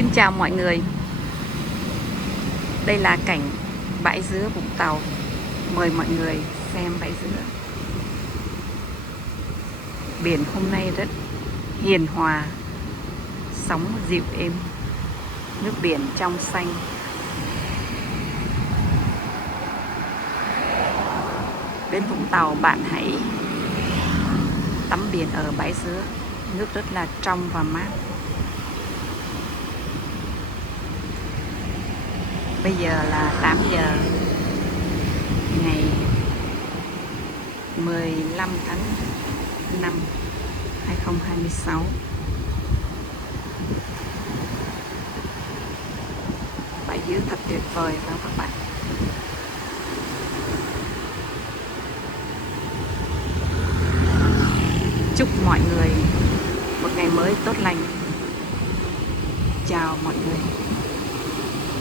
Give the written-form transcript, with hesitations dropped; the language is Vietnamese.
Xin chào mọi người. Đây là cảnh bãi dứa Vũng Tàu. Mời mọi người xem bãi dứa. Biển hôm nay rất hiền hòa, sóng dịu êm, nước biển trong xanh. Đến Vũng Tàu bạn hãy tắm biển ở bãi dứa, nước rất là trong và mát. Bây giờ là 8 giờ ngày 15 tháng 5 2026. Bãi dứa thật tuyệt vời phải không các bạn? Chúc mọi người một ngày mới tốt lành. Chào mọi người.